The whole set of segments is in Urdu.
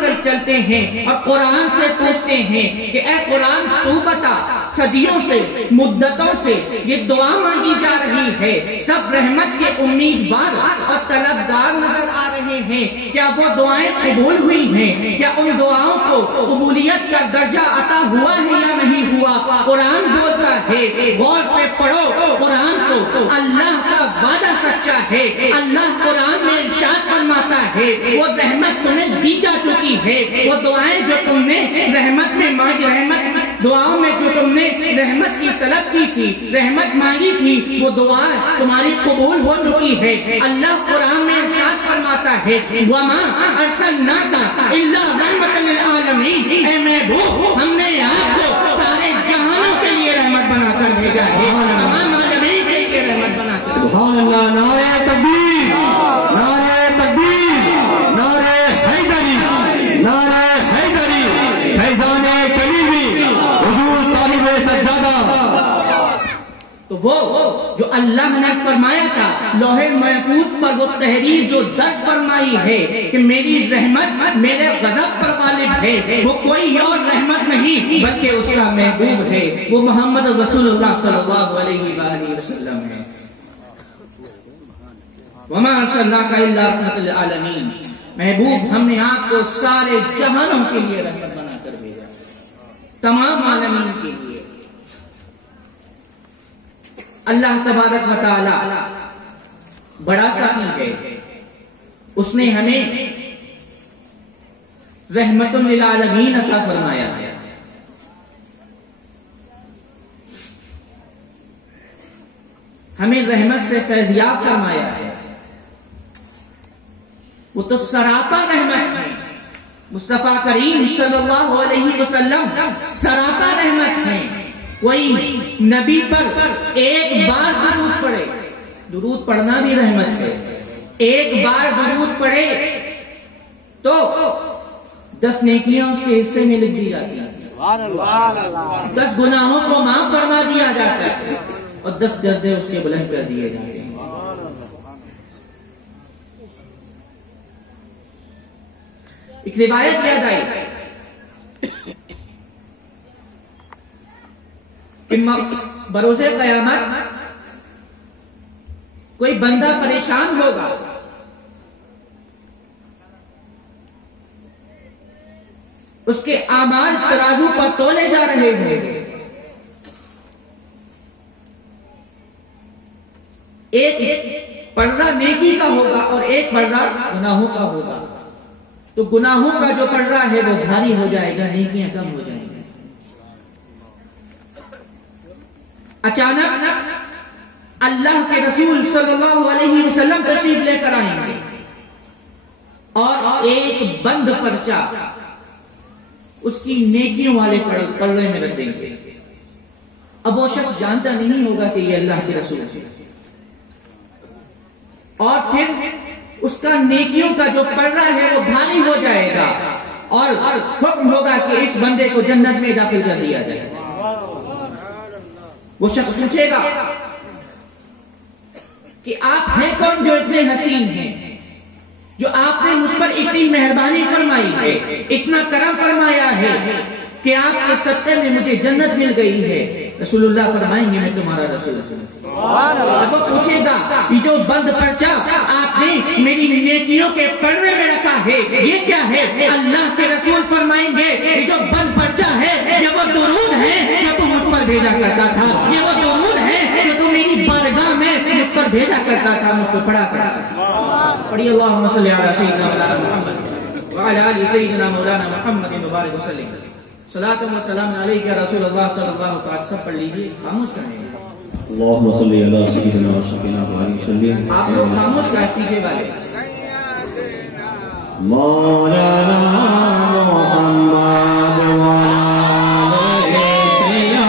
پہ چلتے ہیں اور قرآن سے پوچھتے ہیں کہ اے قرآن تو بتا، صدیوں سے مدتوں سے یہ دعا مانگی جا رہی ہے، سب رحمت کے امیدوار اور طلبگار نظر آ رہے ہیں، کیا وہ دعائیں قبول ہوئی ہیں؟ کیا ان دعاؤں کو قبولیت کا درجہ عطا ہوا ہے یا نہیں ہوا؟ قرآن بولتا ہے، غور سے پڑھو قرآن کو، اللہ کا وعدہ سچا ہے۔ اللہ قرآن میں ارشاد فرماتا ہے وہ رحمت تمہیں دی جا چکی ہے، وہ دعائیں جو تم نے رحمت میں مانگی، رحمت دعاؤں میں جو تم نے رحمت کی طلب کی تھی، رحمت مانگی تھی، وہ دعا تمہاری قبول ہو چکی ہے۔ اللہ قرآن میں ارشاد فرماتا ہے وَمَا أَرْسَلْنَاكَ إِلَّا رَحْمَةً لِلْعَالَمِينَ، اے محبوب ہم نے آپ کو سارے جہانوں کے لیے رحمت بنا کر بھیجا ہے، تمام عالمین کے لیے رحمت بنا کر۔ سبحان اللہ، نعرہ تکبیر، نعرہ تکبیر، نعرہ حیدری، نعرہ حیدری، فیضان کلیمی، حضور صاحب سجادہ۔ تو وہ جو اللہ نے فرمایا تھا لوح محفوظ پر وہ تحریر جو درج فرمائی ہے کہ میری رحمت میرے غضب پر غالب ہے، وہ کوئی اور رحمت نہیں بلکہ اس کا محبوب ہے، وہ محمد رسول اللہ صلی اللہ علیہ وآلہ وسلم ہے۔ وَمَا أَرْسَلْنَاكَ إِلَّا رَحْمَةً لِلْعَالَمِينَ، محبوب ہم نے آپ کو سارے جہانوں کے لیے رحمت بنا کر بھیجا، تمام عالمین کے لیے۔ اللہ تبارک و تعالی بڑا سخی ہے، اس نے ہمیں رحمت للعالمین عطا فرمایا ہے۔ ہمیں رحمت سے فیضیاب فرمایا ہے، وہ تو سراپا رحمت ہے۔ مصطفیٰ کریم صلی اللہ علیہ وسلم سراپا رحمت ہے۔ کوئی نبی پر ایک بار درود پڑھے، درود پڑھنا بھی رحمت ہے، ایک بار درود پڑھے تو 10 نیکیاں اس کے حصے میں لکھ دی جاتی ہیں، 10 گناہوں کو معاف فرما دیا جاتا ہے اور 10 درجے اس کے بلند کر دیے جاتے ہیں۔ ایک روایت یاد آئی کہ بروز قیامت کوئی بندہ پریشان ہوگا، اس کے اعمال ترازو پر تولے جا رہے ہیں، ایک پردہ نیکی کا ہوگا اور ایک پردہ گناہوں کا ہوگا، تو گناہوں کا جو پردہ ہے وہ بھاری ہو جائے گا، نیکیاں کم ہو جائیں گی۔ اچانک اللہ کے رسول صلی اللہ علیہ وسلم تشریف لے کر آئیں گے اور ایک بند پرچہ اس کی نیکیوں والے پردے میں رکھ دیں گے۔ اب وہ شخص جانتا نہیں ہوگا کہ یہ اللہ کے رسول ہے، اور پھر اس کا نیکیوں کا جو پردہ ہے وہ بھاری ہو جائے گا اور حکم ہوگا کہ اس بندے کو جنت میں داخل کر دیا جائے۔ وہ شخص پوچھے گا کہ آپ ہیں کون جو اتنے حسین ہیں، جو آپ نے مجھ پر اتنی مہربانی فرمائی ہے، اتنا کرم فرمایا ہے کہ آپ کے صدقے میں مجھے جنت مل گئی ہے؟ رسول اللہ فرمائیں گے میں تمہارا رسول ہوں۔ وہ پوچھے گا یہ جو بند پرچہ آپ نے میری نیکیوں کے پردے میں رکھا ہے یہ کیا ہے؟ اللہ کے رسول فرمائیں گے یہ جو بند پرچہ ہے یہ وہ درود ہے جو تم مجھ پر بھیجا کرتا تھا، یہ وہ درود ہے جو تم میری بارگاہ میں مجھ پر بھیجا کرتا تھا، مجھ پر پڑھا کرتا تھا۔ پڑھی اللہم صلی علی سیدنا مولانا محمد وعلی آل سیدنا مولانا محمد مبارک وسلم۔ صلاۃ و سلام علیک یا رسول اللہ صلی اللہ علیہ وسلم۔ سب پڑھ لیجیے، خاموش کریں گے۔ اللہم صلی علی سیدنا و شفینا علیہ وسلم۔ آپ لوگ خاموش کریں پیچھے والے۔ مولانا محمد وعلی سیدنا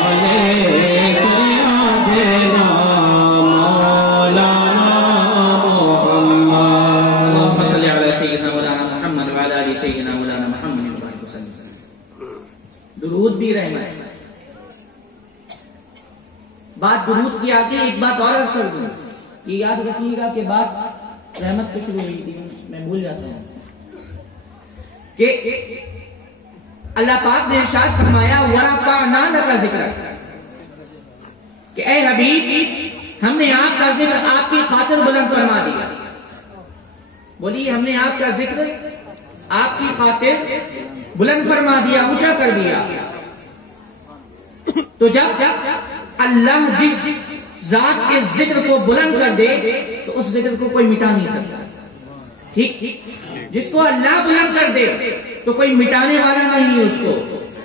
علی سیدنا مولانا محمد۔ اللہم صلی علی سیدنا مولانا محمد وعلی آل سیدنا مولانا محمد مبارک وسلم۔ درود بھی رحمت ہے۔ بات درود کی آگے ایک بات اور عرض کر دوں، یہ یاد رکھیے گا کہ بات رحمت پہ شروع ہوئی تھی، میں بھول جاتا ہوں کہ اللہ پاک نے ارشاد فرمایا وَرَفَعْنَا لَكَ ذِكْرَكَ کہ اے حبیب ہم نے آپ کا ذکر آپ کی خاطر بلند فرما دیا. بولیے ہم نے آپ کا ذکر آپ کی خاطر بلند فرما دیا، اونچا کر دیا. تو جب اللہ جس ذات کے ذکر کو بلند کر دے تو اس ذکر کو کوئی مٹا نہیں سکتا. ٹھیک، جس کو اللہ بلند کر دے تو کوئی مٹانے والا نہیں ہے اس کو.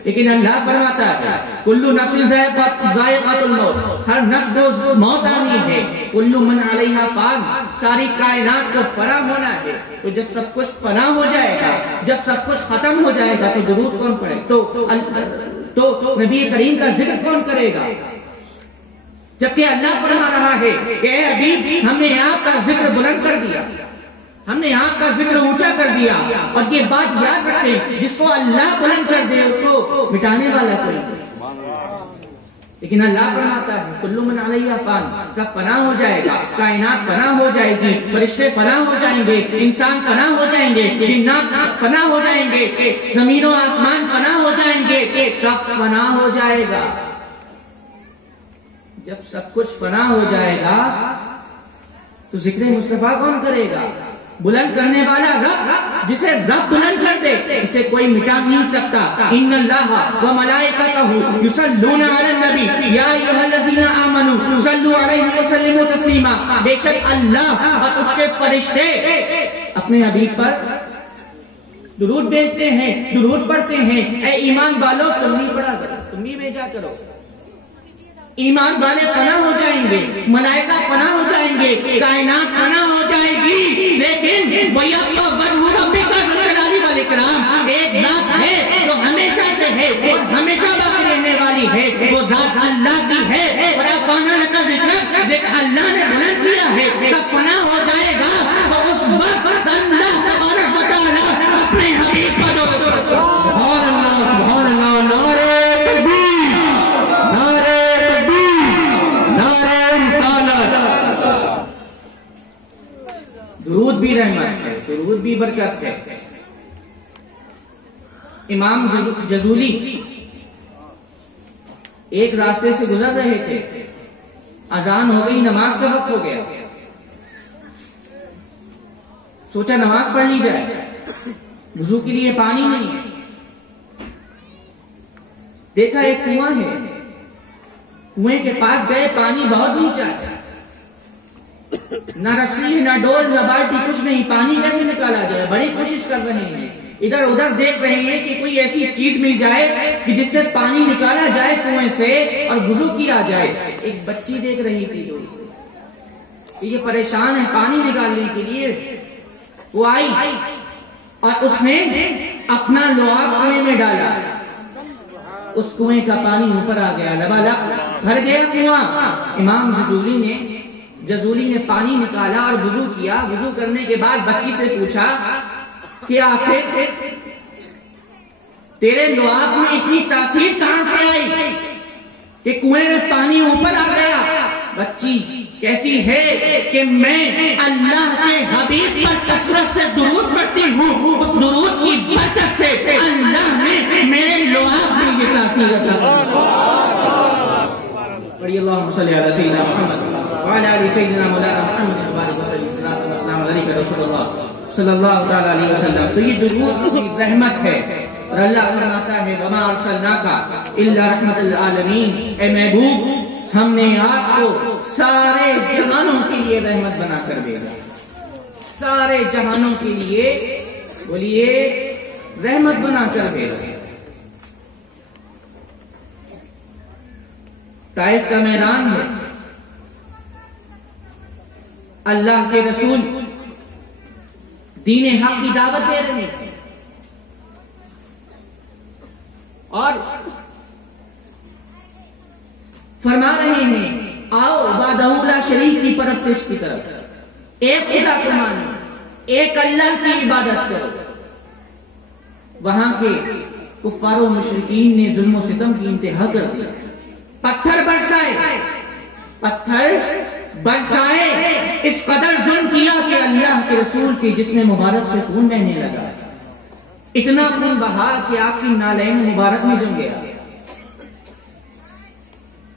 لیکن اللہ فرماتا ہے کلو نفس ذائقۃ الموت، ہر نفس کو موت آنی ہے. کلو من علیہا فان، ساری کائنات کو فنا ہونا ہے. تو جب سب کچھ فنا ہو جائے گا، جب سب کچھ ختم ہو جائے گا تو درود کون پڑھے؟ تو نبی کریم کا ذکر کون کرے گا؟ جبکہ اللہ فرما رہا ہے کہ اے حبیب ہم نے آپ کا ذکر بلند کر دیا، ہم نے آپ کا ذکر اونچا کر دیا. اور یہ بات یاد رکھیں جس کو اللہ بلند کر دے اس کو مٹانے والا کوئی نہیں. لیکن اللہ فرماتا ہے کل من علیہا فان، سب فنا ہو جائے گا، کائنات فنا ہو جائے گی، فرشتے فنا ہو جائیں گے، انسان فنا ہو جائیں گے، جنات فنا ہو جائیں گے، زمین و آسمان فنا ہو جائیں گے، سب فنا ہو جائے گا. جب سب کچھ فنا ہو جائے گا تو ذکر مصطفیٰ کون کرے گا؟ بلند کرنے والا رب، جسے رب بلند کر دے اسے کوئی مٹا نہیں سکتا. ان اللہ و ملائکتہ یصلون علی النبی یا ایھا الذین آمنوا صلوا علیہ وسلموا تسلیما. بے شک اللہ اور اس کے فرشتے اپنے حبیب پر درود بھیجتے ہیں، درود پڑھتے ہیں. اے ایمان والو تم بھی پڑھا کرو، تم بھی بھیجا کرو. ایمان والے فنا ہو جائیں گے، ملائکہ فنا ہو جائیں گے، کائنات فنا ہو جائے گی، لیکن وَيَبْقَى وَجْهُ رَبِّكَ ذُو الْجَلَالِ وَالْإِكْرَامِ. ایک ذات ہے جو ہمیشہ سے ہے اور ہمیشہ باقی رہنے والی ہے، وہ ذات اللہ کی ہے. اور وَرَفَعْنَا لَكَ ذِكْرَكَ، ذکر اللہ نے بلند کیا ہے. سب فنا ہو جائے گا تو اس وقت اللہ تبارک و تعالیٰ اپنے حبیب پر سبحان اللہ سبحان اللہ نعرہ درود بھی رحمت ہے، درود بھی برکت ہے. امام جزولی ایک راستے سے گزر رہے تھے، اذان ہو گئی، نماز کا وقت ہو گیا. سوچا نماز پڑھ لی جائے، وضو کے لیے پانی نہیں ہے. دیکھا ایک کنواں ہے، کنویں کے پاس گئے، پانی بہت نیچا ہے، نہ رسی نہ ڈول نہ بالٹی، کچھ نہیں. پانی کیسے نکالا جائے؟ بڑی کوشش کر رہے ہیں، ادھر ادھر دیکھ رہے ہیں کہ کوئی ایسی چیز مل جائے کہ جس سے پانی نکالا جائے کنویں سے اور وضو کیا جائے. ایک بچی دیکھ رہی تھی جو یہ پریشان ہے پانی نکالنے کے لیے. وہ آئی اور اس نے اپنا لعاب کنویں میں ڈالا. اس کنویں کا پانی اوپر آ گیا، لبالب بھر گیا کنواں. امام جزولی نے پانی نکالا اور وضو کیا. وضو کرنے کے بعد بچی سے پوچھا کہ آخر تیرے لعاب میں اتنی تاثیر کہاں سے آئی کہ کنویں میں پانی اوپر آ گیا؟ بچی کہتی ہے کہ میں اللہ کے حبیب پر کثرت سے درود پڑھتی ہوں، اس درود کی برکت سے اللہ نے میرے لعاب میں یہ تاثیر عطا کی. اللہم صلی علی سیدنا محمد وعلی آل سیدنا مولانا محمد صلی اللہ علیہ وسلم. تو یہ درود کی رحمت ہے اور اللہ فرماتا ہے وما ارسلناک الا رحمۃ للعالمین. اے محبوب ہم نے آپ کو سارے جہانوں کے لیے رحمت بنا کر بھیجا، سارے جہانوں کے لیے بولیے رحمت بنا کر بھیجا. طائف کا میدان ہے، اللہ کے رسول دین حق کی دعوت دے رہے ہیں اور فرما رہے ہیں آؤ وحدہ لا شریک کی پرستش کی طرف، ایک خدا کو مانو، ایک اللہ کی عبادت کرو. وہاں کے کفار و مشرکین نے ظلم و ستم کی انتہا کر دیا، پتھر برسائے، پتھر برسائے، اس قدر ظلم کیا کہ اللہ کے رسول کی جسم مبارک سے خون بہنے لگا، اتنا خون بہا کہ آپ کی نالین مبارک میں جم گیا۔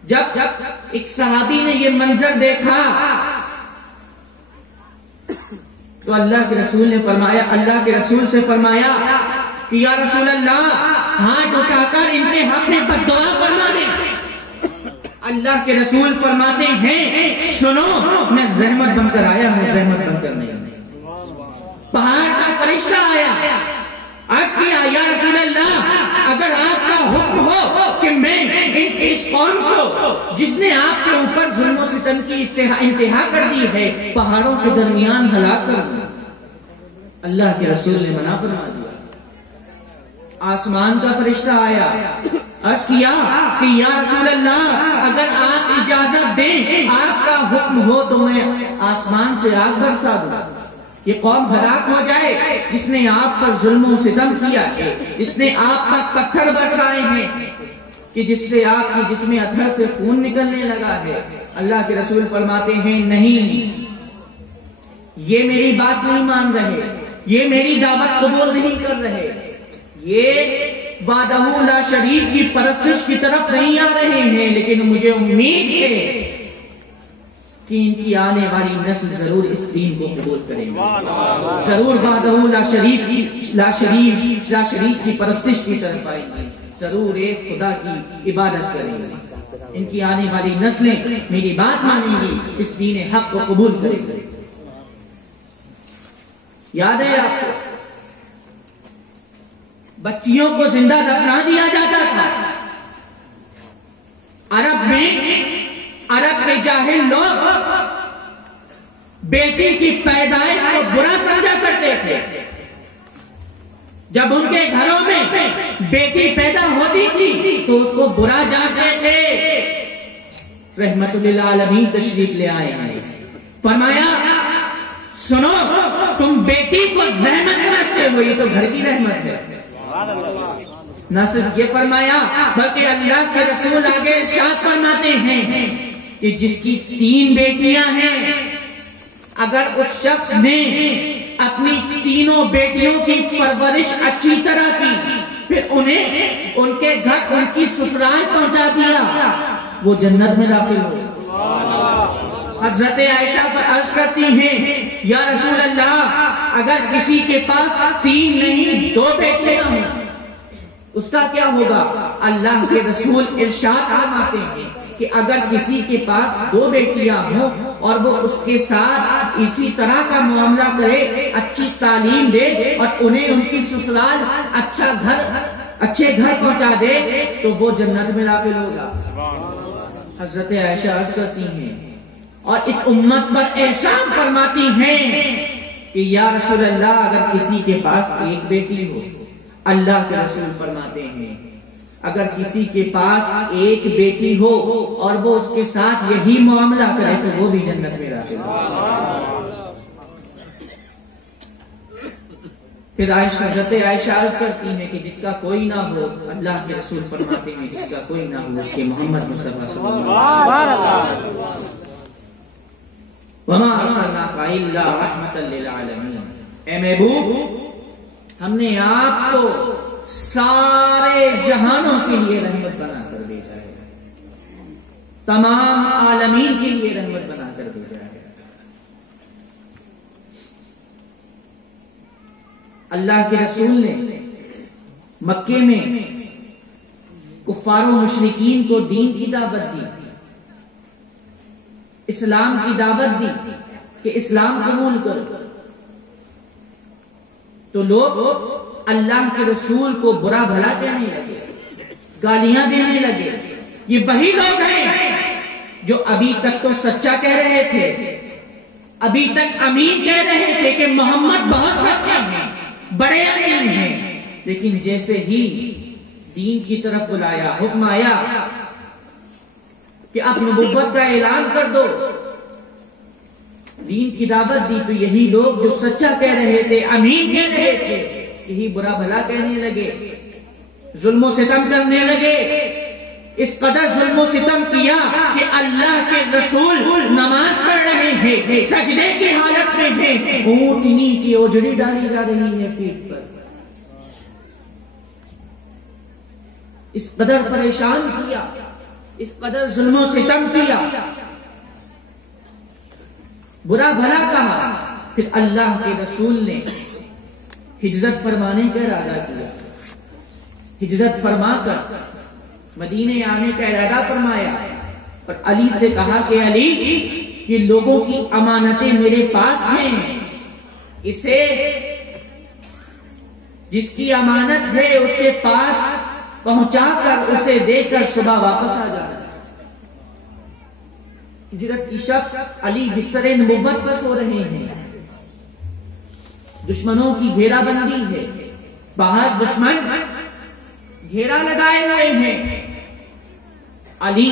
جب ایک صحابی نے یہ منظر دیکھا تو اللہ کے رسول نے فرمایا، اللہ کے رسول سے فرمایا کہ یا رسول اللہ، ہاتھ اٹھا کر ان کے حق میں بد دعا فرما دیں۔ اللہ کے رسول فرماتے ہیں، سنو، میں رحمت بن کر آیا ہوں، رحمت بن کر نہیں۔ پہاڑ کا فرشتہ آیا، عرض کیا یا رسول اللہ، اگر آپ کا حکم ہو کہ میں اس قوم کو جس نے آپ کے اوپر ظلم و ستم کی انتہا کر دی ہے، پہاڑوں کے درمیان ہلاک کر دوں، اللہ کے رسول نے منع فرما دیا۔ آسمان کا فرشتہ آیا، عرض کیا کہ یا رسول اللہ، اگر آپ اجازت دیں، آپ کا حکم ہو تو میں آسمان سے آگ برسا دوں، یہ قوم ہلاک ہو جائے جس نے آپ پر ظلم و ستم کیا ہے، جس نے آپ پر پتھر برسائے ہیں کہ جس سے آپ کی جسم اتھر سے خون نکلنے لگا ہے۔ اللہ کے رسول فرماتے ہیں، نہیں، یہ میری بات نہیں مان رہے، یہ میری دعوت قبول نہیں کر رہے، یہ وحدہ لا شریک کی پرستش کی طرف نہیں آ رہے ہیں، لیکن مجھے امید ہے کہ ان کی آنے والی نسل ضرور اس دین کو قبول کریں گے، ضرور وحدہ لا شریک کی پرستش کی طرف آئیں گے، ضرور ایک خدا کی عبادت کریں گے، ان کی آنے والی نسلیں میری بات مانیں گی، اس دین حق کو قبول کریں گے۔ یاد ہے آپ کو بچیوں کو زندہ دفنا دیا جاتا تھا، عرب کے جاہل لوگ بیٹی کی پیدائش کو برا سمجھا کرتے تھے۔ جب ان کے گھروں میں بیٹی پیدا ہوتی تھی تو اس کو برا جانتے تھے۔ رحمت للعالمین تشریف لے آئے ہیں، فرمایا سنو، تم بیٹی کو زحمت سمجھتے ہو، یہ تو گھر کی رحمت ہے۔ نہ صرف یہ فرمایا بلکہ اللہ کے رسول آگے ارشاد فرماتے ہیں کہ جس کی 3 بیٹیاں ہیں، اگر اس شخص نے اپنی تینوں بیٹیوں کی پرورش اچھی طرح کی، پھر انہیں ان کے گھر ان کی سسرال پہنچا دیا، وہ جنت میں داخل ہو۔ حضرت عائشہ پر عرض کرتی ہیں، یا رسول اللہ، اگر کسی کے پاس 3 نہیں 2 بیٹیاں ہوں اس کا کیا ہوگا؟ اللہ کے رسول ارشاد فرماتے ہیں کہ اگر کسی کے پاس 2 بیٹیاں ہوں اور وہ اس کے ساتھ اسی طرح کا معاملہ کرے، اچھی تعلیم دے اور انہیں ان کی سسرال اچھے گھر پہنچا دے تو وہ جنت میں داخل ہوگا۔ حضرت عائشہ عرض کرتی ہیں اور اس امت پر احسان فرماتی ہیں کہ یا رسول اللہ، اگر کسی کے پاس 1 بیٹی ہو، اللہ کے رسول فرماتے ہیں اگر کسی کے پاس 1 بیٹی ہو اور وہ اس کے ساتھ یہی معاملہ کرے تو وہ بھی جنت میں داخل ہوگا۔ پھر حضرت عائشہ عرض کرتی ہیں کہ جس کا کوئی نہ ہو، اللہ کے رسول فرماتے ہیں جس کا کوئی نہ ہو اس کے محمد مصطفیٰ صلی اللہ علیہ وسلم وَمَا أَرْسَلْنَاكَ إِلَّا رَحْمَةً لِلْعَالَمِينَ، اے محبوب، ہم نے آپ کو سارے جہانوں کے لیے رحمت بنا کر بھیجا ہے، تمام عالمین کے لیے رحمت بنا کر بھیجا ہے۔ اللہ کے رسول نے مکے میں کفار و مشرکین کو دین کی دعوت دی، اسلام کی دعوت دی کہ اسلام قبول کرو، تو لوگ اللہ کے رسول کو برا بھلا کہنے لگے، گالیاں دینے لگے۔ یہ وہی لوگ ہیں جو ابھی تک تو سچا کہہ رہے تھے، ابھی تک امین کہہ رہے تھے کہ محمد بہت سچے ہیں، بڑے امین ہیں، لیکن جیسے ہی دین کی طرف بلایا، حکم آیا کہ اب نبوت کا اعلان کر دو، دین کی دعوت دی، تو یہی لوگ جو سچا کہہ رہے تھے، امین کہہ رہے تھے، یہی برا بھلا کہنے لگے، ظلم و ستم کرنے لگے، اس قدر ظلم و ستم کیا کہ اللہ کے رسول نماز پڑھ رہے ہیں، سجدے کی حالت میں ہیں، اونٹنی کی اوجڑی ڈالی جا رہی ہے پیٹھ پر. اس قدر پریشان کیا، اس قدر ظلم و ستم کیا، برا بھلا کہا. پھر اللہ کے رسول نے ہجرت فرمانے کا ارادہ کیا. ہجرت فرما کر مدینے آنے کا ارادہ فرمایا. اور علی سے کہا کہ علی، یہ لوگوں کی امانتیں میرے پاس ہیں، اسے جس کی امانت ہے اس کے پاس پہنچا کر اسے دے کر صبح واپس آ جانا. ہجرت کی شب علی بستر نبوت پر سو رہے ہیں. دشمنوں کی گھیرا بندی ہے، باہر دشمن گھیرا لگائے ہوئے ہیں. علی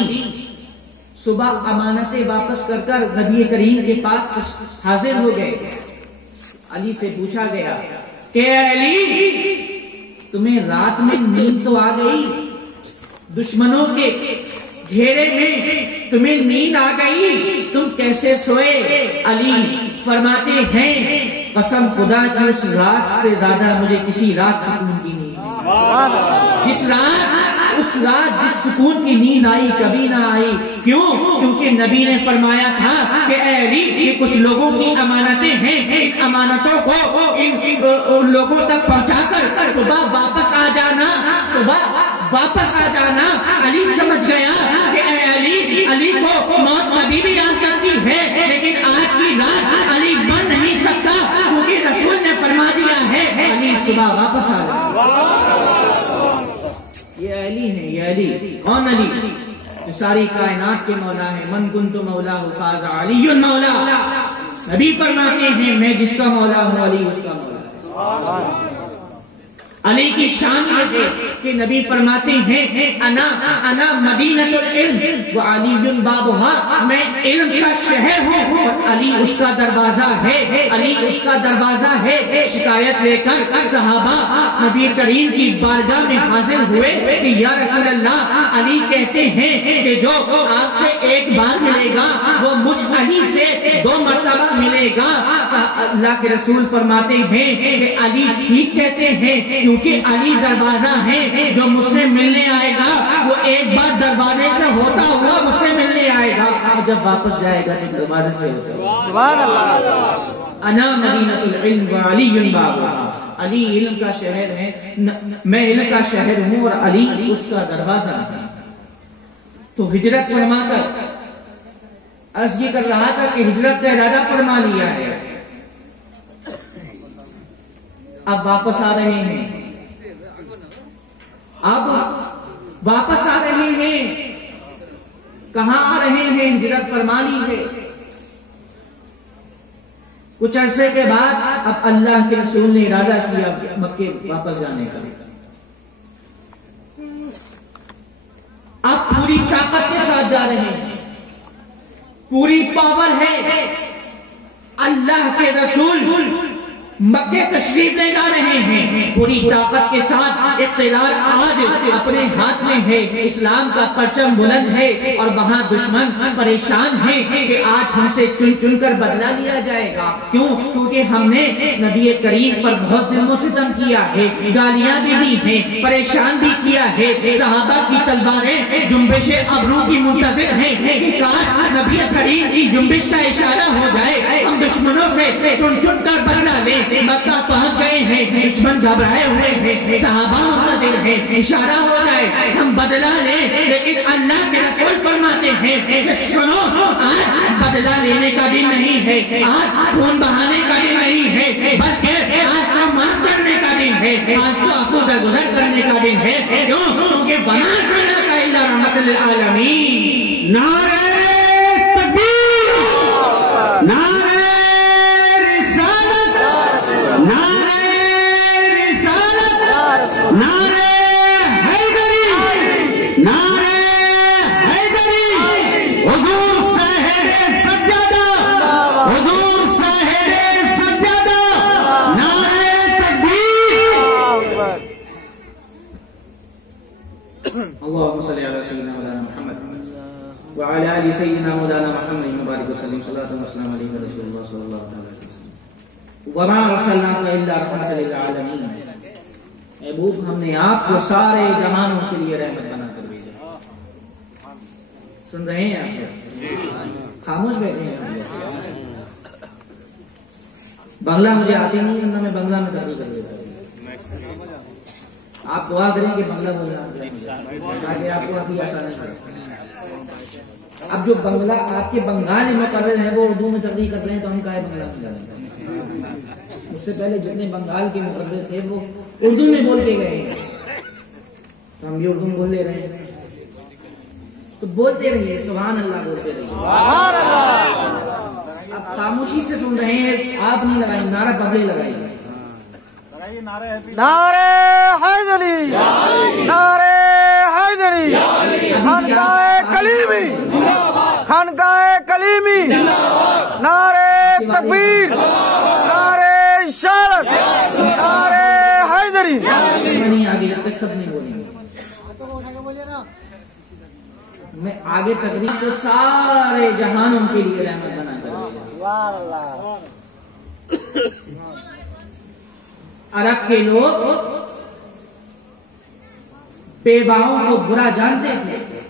صبح امانتیں واپس کر کر نبی کریم کے پاس حاضر ہو گئے. علی سے پوچھا گیا کہ علی، تمہیں رات میں نیند تو آ گئی؟ دشمنوں کے گھیرے میں تمہیں نیند آ گئی؟ تم کیسے سوئے؟ علی فرماتے ہیں قسم خدا کی اس رات سے زیادہ مجھے کسی رات سکون کی نیند نہیں. جس رات جس سکون کی نیند آئی کبھی نہ آئی. کیوں؟ کیونکہ نبی نے فرمایا تھا کہ اے علی، یہ کچھ لوگوں کی امانتیں ہیں، ان امانتوں کو ان لوگوں تک پہنچا کر صبح واپس آ جانا، صبح واپس آ جانا. علی سمجھ گیا کہ اے علی کو موت کبھی بھی آ سکتی ہے، لیکن آج کی رات علی بن نہیں سکتا، کیونکہ رسول نے فرما دیا ہے علی صبح واپس آ جائے. یہ علی ہے. یہ علی کون؟ علی جو ساری کائنات کے مولا ہے. من کنت مولا فاز علی مولا. نبی فرماتے ہیں میں جس کا مولا ہوں علی اس کا مولا. علی کی شان یہ ہے کہ نبی فرماتے ہیں انا مدینۃ العلم وعلی بابھا، میں علم کا شہر ہوں اور علی اس کا دروازہ ہے. علی اس کا دروازہ ہے. شکایت لے کر صحابہ نبی کریم کی بارگاہ میں حاضر ہوئے کہ یا رسول اللہ، علی کہتے ہیں کہ جو آپ سے ایک بار ملے گا وہ مجھ علی سے 2 مرتبہ ملے گا. اللہ کے رسول فرماتے ہیں کہ علی ٹھیک کہتے ہیں، کیونکہ علی دروازہ ہے. جو مجھ سے ملنے آئے گا وہ ایک بار دروازے سے ہوتا ہوا مجھ سے ملنے آئے گا، اور جب واپس جائے گا تو دروازے سے ہوتا ہوا. سبحان اللہ. انا مدینۃ العلم وعلی بابھا. علی علم کا شہر ہے، میں علم کا شہر ہوں اور علی اس کا دروازہ ہے. تو ہجرت فرما کر عرض یہ کر رہا تھا کہ ہجرت کا ارادہ فرما لیا ہے، اب واپس آ رہے ہیں. اب واپس آ رہے ہیں. کہاں آ رہے ہیں؟ ہجرت فرما لی ہے. کچھ عرصے کے بعد اب اللہ کے رسول نے ارادہ کیا مکے واپس جانے کا. اب پوری طاقت کے ساتھ جا رہے ہیں، پوری پاور ہے. اللہ کے رسول مکے تشریف لے جا رہے ہیں پوری طاقت کے ساتھ. اقتدار آج اپنے ہاتھ میں ہے، اسلام کا پرچم بلند ہے، اور وہاں دشمن پریشان ہیں کہ آج ہم سے چن چن کر بدلہ لیا جائے گا. کیوں؟ کیونکہ ہم نے نبی کریم پر بہت ظلم و ستم کیا ہے، گالیاں بھی دی ہیں، پریشان بھی کیا ہے. صحابہ کی تلواریں جنبش ابرو کی منتظر ہیں کہ کاش نبی کریم کی جنبش کا اشارہ ہو جائے، ہم دشمنوں سے چن چن کر بدلہ لیں. مکہ پہنچ گئے ہیں، دشمن گھبرائے ہوئے ہیں، صحابہ منتظر ہیں، اشارہ ہو جائے ہم بدلہ لیں. لیکن اللہ کے رسول فرماتے ہیں کہ سنو، آج بدلہ لینے کا دن نہیں ہے، آج خون بہانے کا دن نہیں ہے، بلکہ آج تو معاف کرنے کا دن ہے، آج تو عفو درگزر کرنے کا دن ہے. کیوں؟ کیونکہ وما ارسلناک الا رحمۃ للعالمین. نعرہ تکبیر، نعرہ اللهم صل على سيدنا مولانا محمد وعلى آل سيدنا مولانا محمد مبارك وسلم صلاة وسلام عليك رسول الله صلى الله عليه وسلم وما ارسلناك الا رحمة للعالمين. محبوب ہم نے آپ کو سارے جہانوں کے لیے رحمت بنا کر بھیجا. سن رہے ہیں آپ؟ خاموش بیٹھے ہیں. بنگلہ مجھے آتی نہیں ہے، میں بنگلہ میں تبدیل کر دیتا ہوں. آپ دعا کریں کہ بنگلہ بولنا تاکہ آپ کو ابھی آسانی ہو. اب جو بنگلہ آپ کے بنگال میں مقرر ہیں وہ اردو میں تبدیل کر رہے ہیں تو ہم کہے بنگلہ میں جانے. اس سے پہلے جتنے بنگال کے مقرر تھے وہ اردو میں بول کے گئے ہیں، تو ہم بھی اردو میں بول لے رہے ہیں. تو بولتے رہیے سبحان اللہ، بولتے رہیے. اب خاموشی سے سن رہے ہیں، آپ نہیں لگائیں، نعرہ پبلے لگائیے. نعرے حیدری، نعرے حیدری، خانقاہ کلیمی، خانقاہ کلیمی، نعرے تکبیر، نعرے اشارت، نعرے حیدری. نہیں آگے جب تک سب نہیں بولیں گے، میں آگے تقریر کو سارے جہانوں کے لیے رحمت بنا کر عرب کے لوگ بیواؤں کو برا جانتے تھے.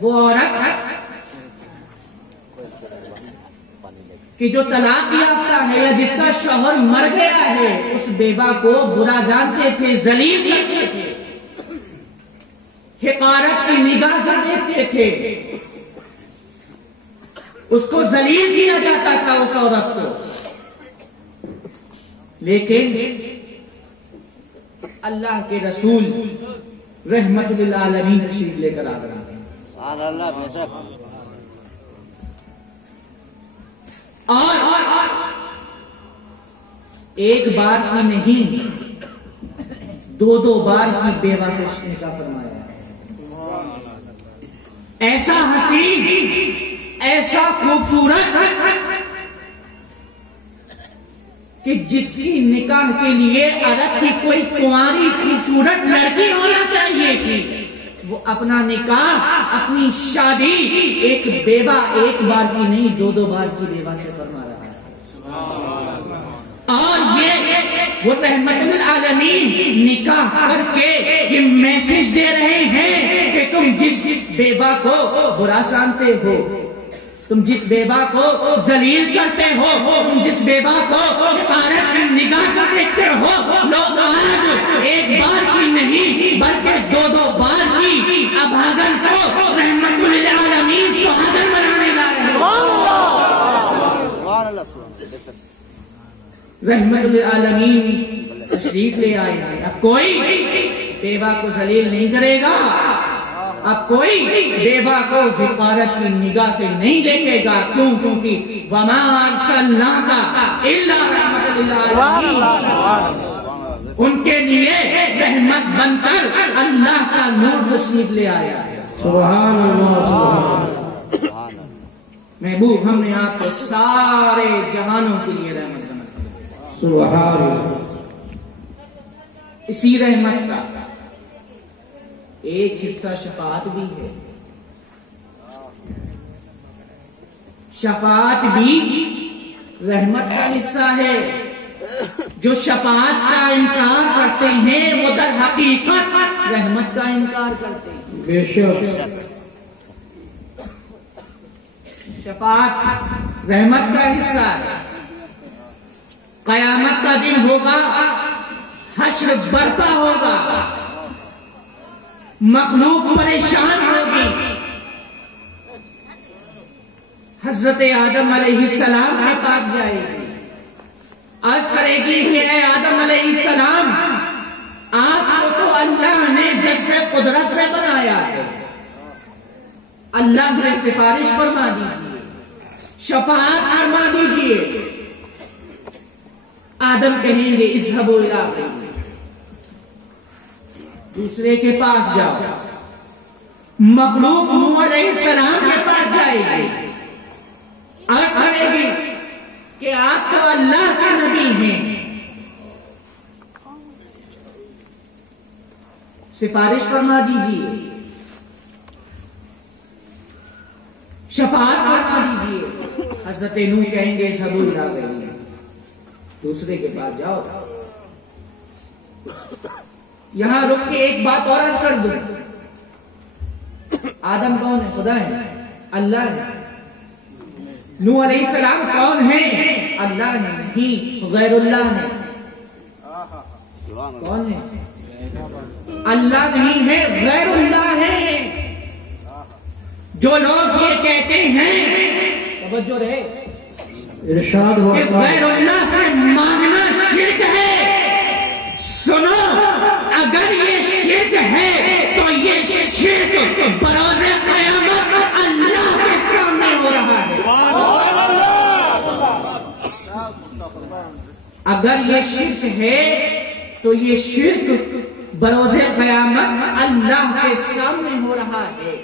وہ عورت کہ جو طلاق یافتہ ہے یا جس کا شوہر مر گیا ہے اس بیوہ کو برا جانتے تھے، ذلیل کرتے تھے، حقارت کی نگاہ سے دیکھتے تھے. اس کو ذلیل کیا جاتا تھا اس عورت کو. لیکن اللہ کے رسول رحمت للعالمین تشریف لے کر آ رہے ہیں. اور ایک بار کی نہیں، دو بار کی بیوہ سے نکاح فرمایا. ایسا حسین، ایسا خوبصورت کہ جس کی نکاح کے لیے عرب کی کوئی کنواری خوبصورت لڑکی ہونا چاہیے تھی، وہ اپنا نکاح، اپنی شادی ایک بیوہ، ایک بار کی نہیں 2 بار کی بیوہ سے فرما رہا ہے. اور یہ وہ رحمت للعالمین نکاح کر کے یہ میسج دے رہے ہیں کہ تم جس بیوہ کو برا جانتے ہو، تم جس بیوہ کو ذلیل کرتے ہو، تم جس بیوہ کو حقارت کی نگاہ سے دیکھتے ہو، لوگ آج ایک بار کی نہیں بلکہ 2 بار کی ابھاگن کو رحمت للعالمین سہاگن بنانے جا رہے ہیں. رحمت للعالمین تشریف لے آئے ہیں. اب کوئی بیوہ کو ذلیل نہیں کرے گا، اب کوئی بیوہ کو حقارت کی نگاہ سے نہیں دیکھے گا. کیوں؟ کیونکہ وَمَا أَرْسَلْنَاكَ إِلَّا رَحْمَةً لِلْعَالَمِينَ. ان کے لیے رحمت بن کر اللہ کا نور تشریف لے آیا. سبحان اللہ. محبوب ہم نے آپ کو سارے جہانوں کے لیے رحمت بنا. سبحان اللہ. اسی رحمت کا ایک حصہ شفاعت بھی ہے. شفاعت بھی رحمت کا حصہ ہے. جو شفاعت کا انکار کرتے ہیں وہ در حقیقت رحمت کا انکار کرتے ہیں. بے شک شفاعت رحمت کا حصہ ہے. قیامت کا دن ہوگا، حشر برپا ہوگا، مخلوق پریشان ہوگی. حضرت آدم علیہ السلام کے پاس جائے گی، عرض کرے گی کہ اے آدم علیہ السلام، آپ کو تو اللہ نے دست قدرت سے بنایا ہے، اللہ سے سفارش فرما دیجیے، شفاعت فرما دیجیے. آدم کہیں گے اذهبوا الی غیری، دوسرے کے پاس جاؤ. مخلوق نوح علیہ السلام کے پاس جائے گی، عرض کرے گی کہ آپ تو اللہ کے نبی ہیں، سفارش فرما دیجیے. شفاعت فرما دیجئے۔ حضرت نوح کہیں گے اذهبوا إلى غيري، دوسرے کے پاس جاؤ۔ یہاں رک کے ایک بات اور عرض کر دوں، آدم کون ہے؟ خدا ہے؟ اللہ ہے۔ نوح علیہ السلام کون ہے؟ اللہ ہے؟ نہیں، غیر اللہ ہے۔ کون ہے؟ اللہ نہیں ہے، غیر اللہ ہے۔ جو لوگ یہ کہتے ہیں، توجہ رہے، ارشاد ہوا کہ غیر اللہ سے مانگنا شرک ہے، سنو، اگر یہ شرک ہے تو یہ شرک بروز قیامت اللہ کے سامنے ہو رہا ہے۔ اگر یہ شرک ہے تو یہ شرک بروز قیامت اللہ کے سامنے ہو رہا ہے۔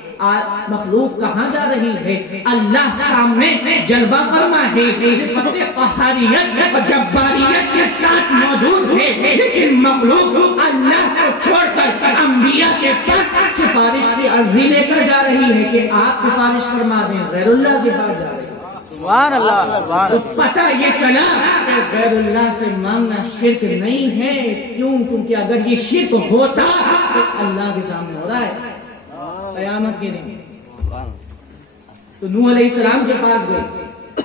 مخلوق کہاں جا رہی ہے؟ اللہ سامنے جلوہ فرما ہے، صفت قہاریت اور جباریت کے ساتھ موجود ہے، لیکن مخلوق اللہ کو چھوڑ کر انبیاء کے پاس سفارش کی عرضی لے کر جا رہی ہے کہ آپ سفارش فرما دیں، غیر اللہ کے پاس جا رہی ہے۔ سبحان اللہ، سبحان تو اللہ۔ پتہ یہ چلا کہ غیر اللہ سے مانگنا شرک نہیں ہے، کیوں؟ کیونکہ اگر یہ شرک ہوتا تو اللہ کے سامنے ہو رہا ہے قیامت کے دن۔ تو نوح علیہ السلام کے پاس گئے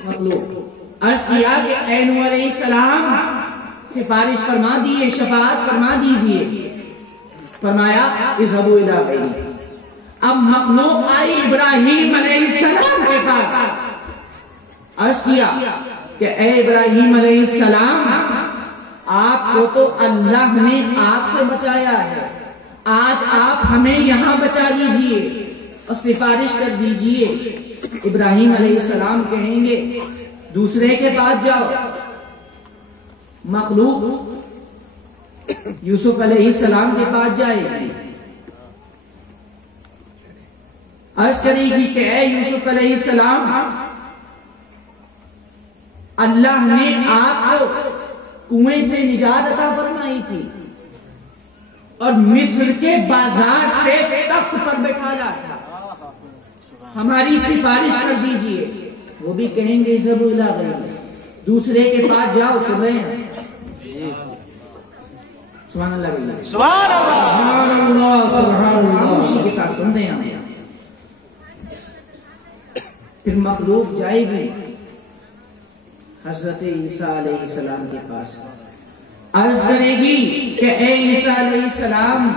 مخلوق، عرض کیا کہ اے نوح علیہ السلام سفارش فرما دیئے، شفاعت فرما دیجئے۔ فرمایا اذهبوا إلى غيري۔ اب مخلوق آئی ابراہیم علیہ السلام کے پاس، عرض کیا کہ اے ابراہیم علیہ السلام، آپ کو تو اللہ نے آگ سے بچایا ہے، آج آپ ہمیں یہاں بچا لیجئے اور سفارش کر دیجئے۔ ابراہیم علیہ السلام کہیں گے دوسرے کے پاس جاؤ۔ مخلوق یوسف علیہ السلام کے پاس جائے گی، عرض کرے گی کہ اے یوسف علیہ السلام، اللہ نے آپ کو کنویں سے نجات عطا فرمائی تھی اور مصر کے بازار سے تخت پر بٹھایا تھا، ہماری سفارش کر دیجئے۔ وہ بھی کہیں گے اذهبوا إلى غيري، دوسرے کے پاس جاؤ۔ سن رہے ہیں؟ سبحان اللہ، سبحان اللہ، سبحان اللہ، سبحان اللہ، خاموشی کے ساتھ سن رہے ہیں۔ پھر مخلوق جائے گی حضرت عیسیٰ علیہ السلام کے پاس، عرض کرے گی کہ اے عیسیٰ علیہ السلام،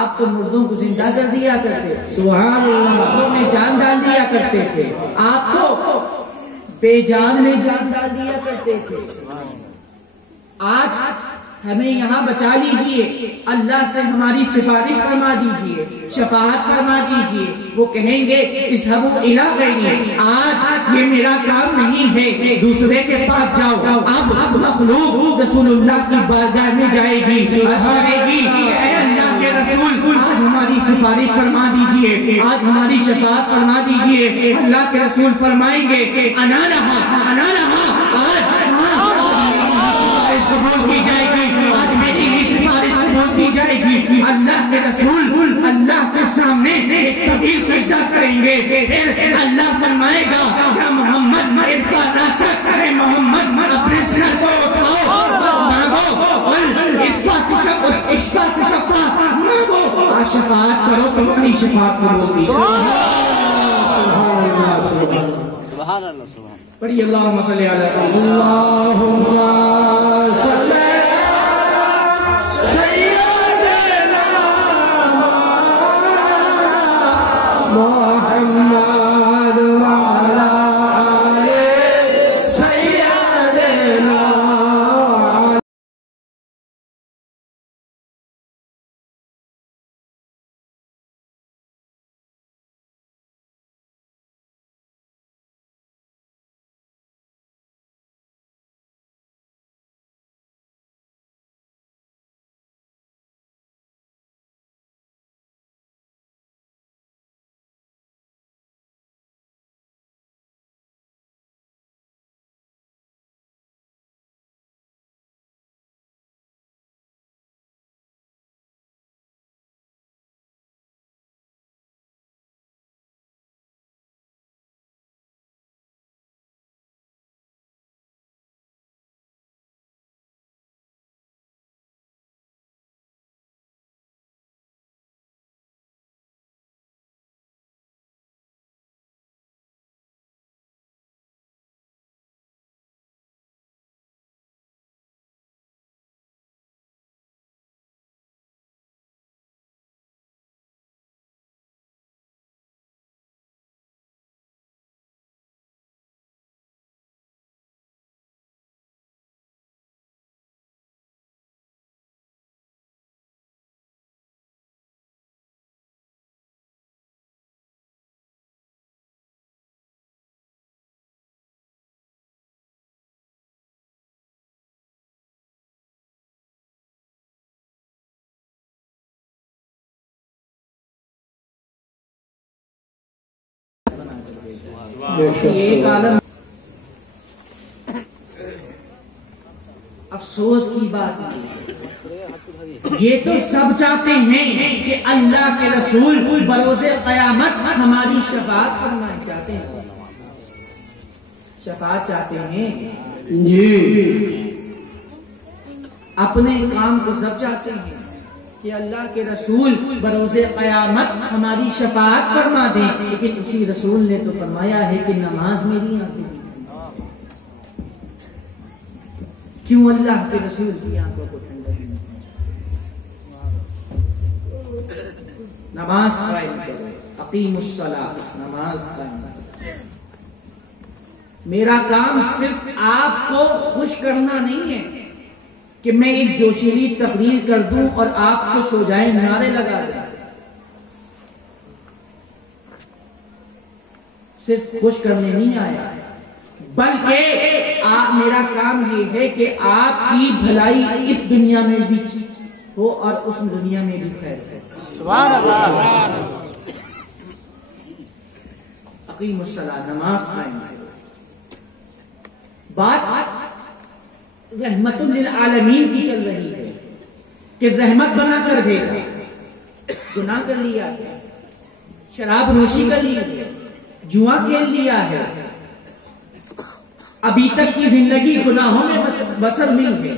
آپ تو مردوں کو زندہ کر دیا کرتے تھے، سبحان اللہ، مردوں میں جان ڈال دیا کرتے تھے، آپ تو بے جان میں جان ڈال دیا کرتے تھے، آج ہمیں یہاں بچا لیجئے، اللہ سے ہماری سفارش فرما دیجئے، شفاعت فرما دیجئے۔ وہ کہیں گے اذهبوا إلى غيري، آج یہ میرا کام نہیں ہے، دوسرے کے پاس جاؤ۔ اب مخلوق رسول اللہ کی بارگاہ میں جائے گی، عرض کرے گی اے اللہ کے رسول، آج ہماری سفارش فرما دیجئے، آج ہماری شفاعت فرما دیجئے۔ اللہ کے رسول فرمائیں گے انا رہا، آج قبول کی جائے گی، آج میری ہی سفارش قبول کی جائے گی۔ اللہ کے رسول اللہ کے سامنے ایک طویل سجدہ کریں گے، پھر اللہ فرمائے گا یا محمد ارفع راسک، اے محمد اپنے سر کو اٹھاؤ، مانگو، اشفاق شفاعت مانگو، شفاعت کرو، تمہاری شفاعت قبول کی۔ سبحان اللہ، سبحان۔ پڑھیے اللہم صلی علی ایک عالم افسوس کی بات ہے، یہ تو سب چاہتے ہیں کہ اللہ کے رسول بروز قیامت ہماری شفاعت فرمائیں، چاہتے ہیں، شفاعت چاہتے ہیں جی، اپنے کام کو سب چاہتے ہیں کہ اللہ کے رسول بروز قیامت ہماری شفاعت فرما دیں، لیکن اسی رسول نے تو فرمایا ہے کہ نماز میری آنکھیں ہیں۔ کیوں اللہ کے رسول کی آنکھوں کو ٹھنڈک نہیں؟ نماز قائم کرو، اقیم الصلاۃ، نماز قائم کرو۔ میرا کام صرف آپ کو خوش کرنا نہیں ہے کہ میں ایک جوشیلی تقریر کر دوں اور آپ خوش ہو جائیں، نعرے لگا دیں۔ صرف خوش کرنے نہیں آیا، بلکہ میرا کام یہ ہے کہ آپ کی بھلائی اس دنیا میں بھی ہو اور اس دنیا میں بھی خیر ہے۔ سبحان اللہ۔ اقیم الصلاۃ، نماز قائم کرو۔ بات رحمت للعالمین کی چل رہی ہے کہ رحمت بنا کر بھیجا، گناہ کر لیا ہے، شراب نوشی کر لی ہے، جوا کھیل لیا ہے، ابھی تک کی زندگی گناہوں میں بسر نہیں ہے،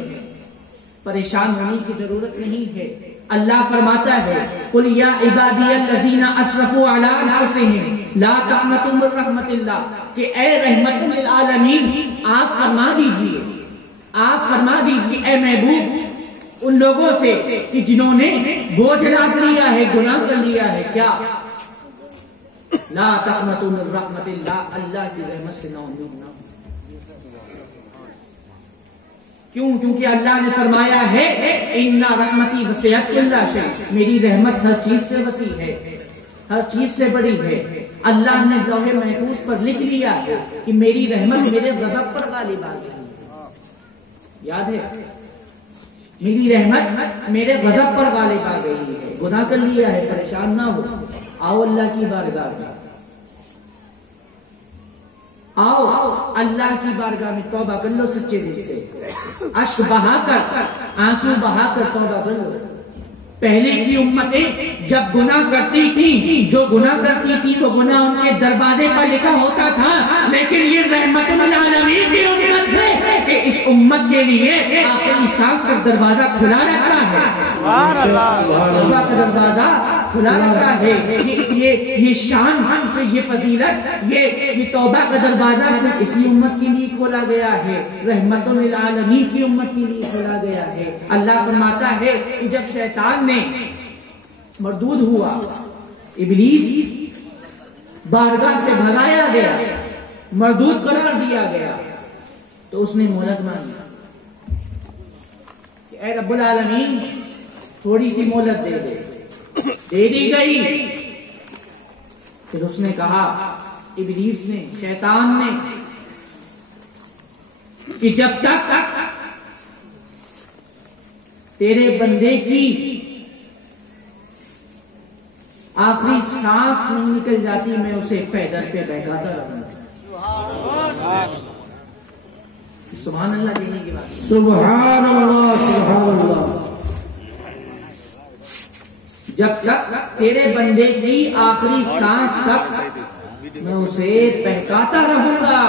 پریشان ہونے کی ضرورت نہیں ہے۔ اللہ فرماتا ہے قل یا عبادی الذین اسرفوا علی انفسہم لا تقنطوا من رحمت اللہ، کہ اے رحمت للعالمین آپ فرما دیجئے، آپ فرما دیجئے اے محبوب ان لوگوں سے کہ جنہوں نے بوجھ لاد لیا ہے، گناہ کر لیا ہے، کیا لا تقنطوا من رحمت اللہ، اللہ کی رحمت سے نا امید نہ ہو۔ کیوں؟ کیونکہ اللہ نے فرمایا ہے ان رحمتی وسعت کل شیء، میری رحمت ہر چیز سے وسیع ہے، ہر چیز سے بڑی ہے۔ اللہ نے لوح محفوظ پر لکھ لیا ہے کہ میری رحمت میرے غضب پر غالب آ گئی، یاد ہے؟ میری رحمت میرے غضب پر غالب آ گئی ہے، گناہ کر لیا ہے، پریشان نہ ہو، آؤ اللہ کی بارگاہ میں، آؤ اللہ کی بارگاہ میں توبہ کر لو سچے دل سے، اشک بہا کر، آنسو بہا کر توبہ کر لو۔ پہلے کی امتیں جب گناہ کرتی تھی، جو گناہ کرتی تھی وہ گناہ ان کے دروازے پر لکھا ہوتا تھا، لیکن یہ رحمت للعالمین کی امت ہے کہ اس امت کے لیے آخری سانس کا دروازہ کھلا رکھا ہے، سبحان اللہ۔ توبہ کا دروازہ کھلا رکھا ہے۔ یہ شان سے، یہ فضیلت، یہ توبہ کا دروازہ صرف اسی امت کے لیے کھولا گیا ہے، رحمت للعالمین کی امت کے لیے کھولا گیا ہے۔ اللہ فرماتا ہے کہ جب شیطان نے مردود ہوا، ابلیس بارگاہ سے بھگایا گیا، مردود قرار دیا گیا، تو اس نے مہلت مانگی کہ اے رب العالمین تھوڑی سی مہلت دے دی گئی۔ پھر اس نے کہا، ابلیس نے، شیطان نے، کہ جب تک تیرے بندے کی آخری سانس نہیں نکل جاتی میں اسے پیدل پہ بہکاتا رہوں گا۔ سبحان اللہ کہنے کی بات، سبحان اللہ، سبحان اللہ۔ جب تک تیرے بندے کی آخری سانس تک میں اسے بہکاتا رہوں گا۔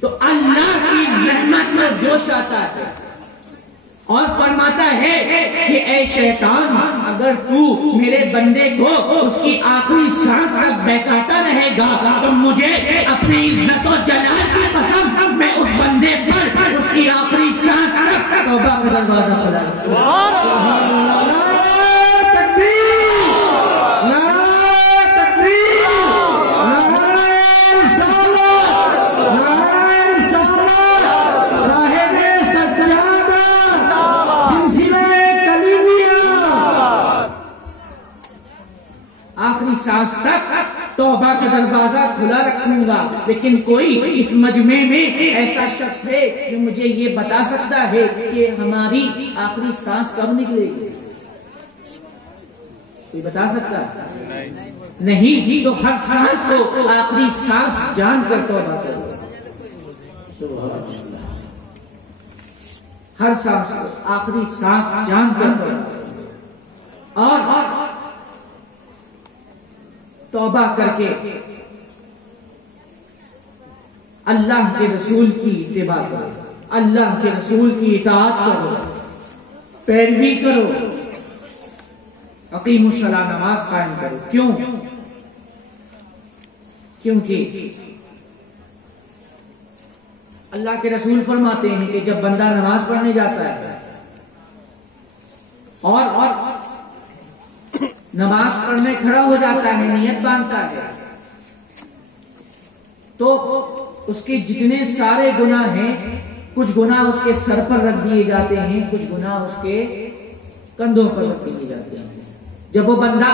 تو اللہ کی رحمت میں جوش آتا ہے اور فرماتا ہے کہ اے شیطان، اگر تو میرے بندے کو اس کی آخری سانس تک بہکاتا رہے گا تو مجھے اپنی عزت و جلال کی قسم میں اس بندے پر اس کی آخری سانس تک توبہ کا دروازہ کھلا دوں۔ آخری سانس تک توبہ کا دروازہ کھلا رکھوں گا، لیکن کوئی اس مجمع میں ایسا شخص ہے جو مجھے یہ بتا سکتا ہے کہ ہماری آخری سانس کب نکلے گی؟ کوئی بتا سکتا ہے؟ نہیں تو ہر سانس کو آخری سانس جان کر توبہ کرو. ہر سانس کو آخری سانس جان کر توبہ اور توبہ کر کے اللہ کے رسول کی اتباع کرو، اللہ کے رسول کی اطاعت کرو، پیروی کرو، اقیم الصلاۃ نماز قائم کرو. کیوں؟ کیونکہ اللہ کے رسول فرماتے ہیں کہ جب بندہ نماز پڑھنے جاتا ہے اور نماز پڑھنے کھڑا ہو جاتا ہے، نیت باندھتا ہے، تو اس کے جتنے سارے گناہ ہیں، کچھ گناہ اس کے سر پر رکھ دیے جاتے ہیں، کچھ گناہ اس کے کندھوں پر رکھ دیے جاتے ہیں. جب وہ بندہ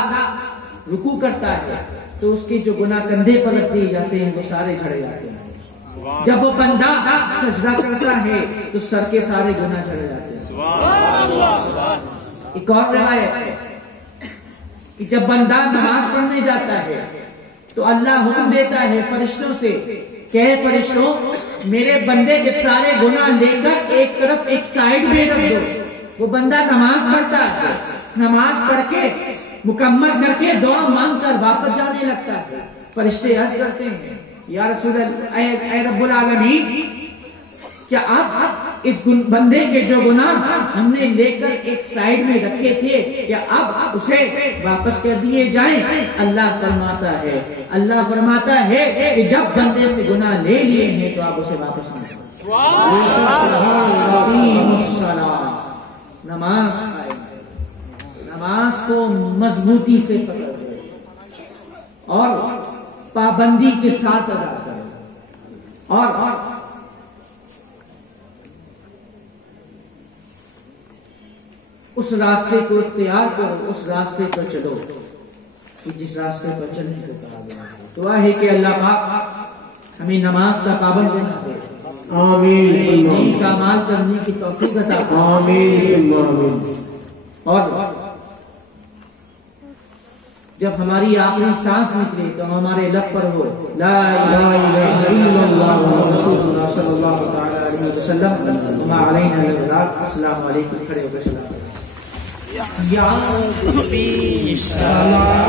رکوع کرتا ہے تو اس کے جو گناہ کندھے پر رکھ دیے جاتے ہیں وہ سارے جھڑے جاتے ہیں. جب وہ بندہ سجدہ کرتا ہے تو سر کے سارے گناہ جھڑے جاتے ہیں. ایک اور روایت ہے کہ جب بندہ نماز پڑھنے جاتا ہے تو اللہ حکم دیتا ہے فرشتوں سے کہ اے فرشتوں میرے بندے کے سارے گناہ لے کر ایک طرف ایک سائیڈ میں رکھ دو. وہ بندہ نماز پڑھتا ہے، نماز پڑھ کے مکمل کر کے دعا مانگ کر واپس جانے لگتا ہے. فرشتے عرض کرتے ہیں یا رسول اللہ، اے رب العالمین، کیا آپ اس بندے کے جو گناہ ہم نے لے کر ایک سائیڈ میں رکھے تھے کیا اب اسے واپس کر دیے جائیں؟ اللہ فرماتا ہے کہ جب بندے سے گناہ لے لیے ہیں تو آپ اسے واپس نہ کریں. نماز نماز کو مضبوطی سے پکڑو اور پابندی کے ساتھ ادا کرو اور اس راستے کو اختیار کرو، اس راستے پر چلو کہ جس راستے پر چلنے کو کہا گیا ہے. دعا ہے کہ اللہ پاک ہمیں نماز کا پابند بنا دے، آمین، دین کا عمل کرنے کی توفیق عطا فرمائے، آمین. اور جب ہماری آخری سانس نکلے تو ہمارے لب پر ہو لا الہ الا اللہ محمد رسول اللہ صلی اللہ علیہ وسلم. وما علینا الا البلاغ. السلام علیکم. کھڑے ہو کے سلام. یا نبی سلام.